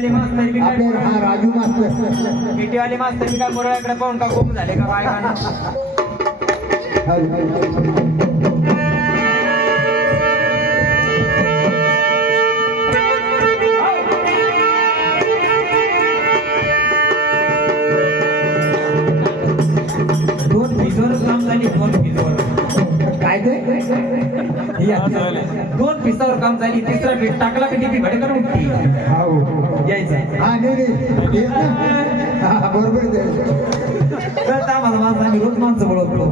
वाले मास्तर बी काय आपले हा राजू मास्तर. पेटी वाले मास्तर बी काय मुरळ्याकडे पाहून का गुम झाले का काय दोन पिसवर काम झाली दोन पिसवर. काय ते? दोन पिसावर काम झाली तिसरा पीठ टाकला की ती भडे करून यायचं हा नाही नाही. हा, बरोबर आम्हाला आम्ही रोज माणसं बोलवतो.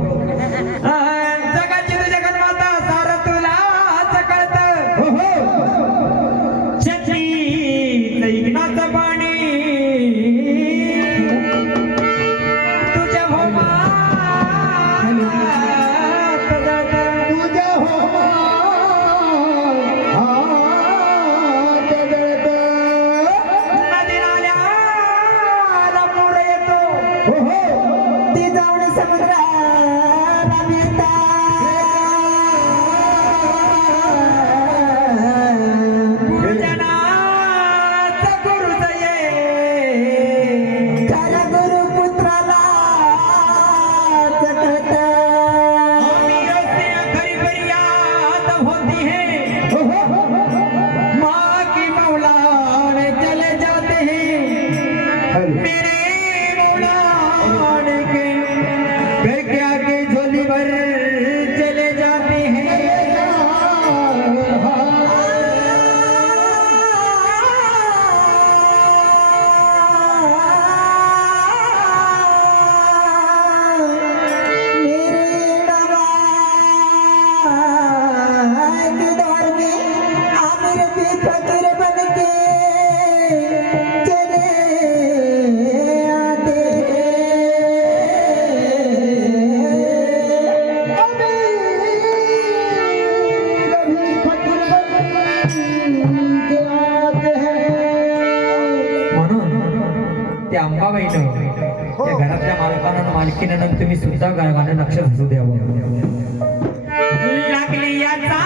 अंबाबाईनं त्या घरातल्या मालकानं मालकीनं तुम्ही सुद्धा गाणं लक्ष असू द्यावं. लागली याचा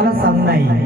घर मालकाला सांग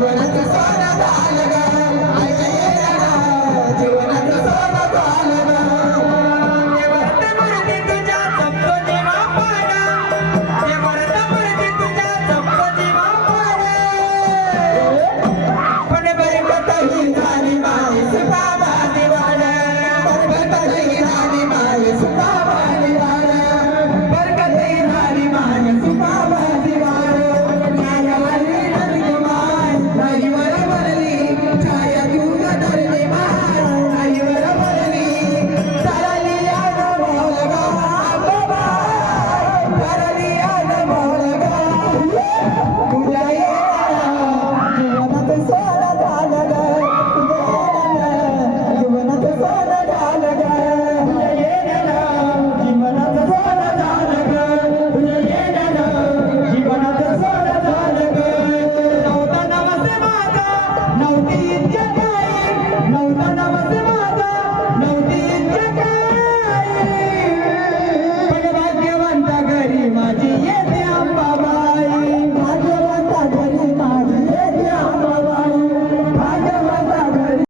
করবো না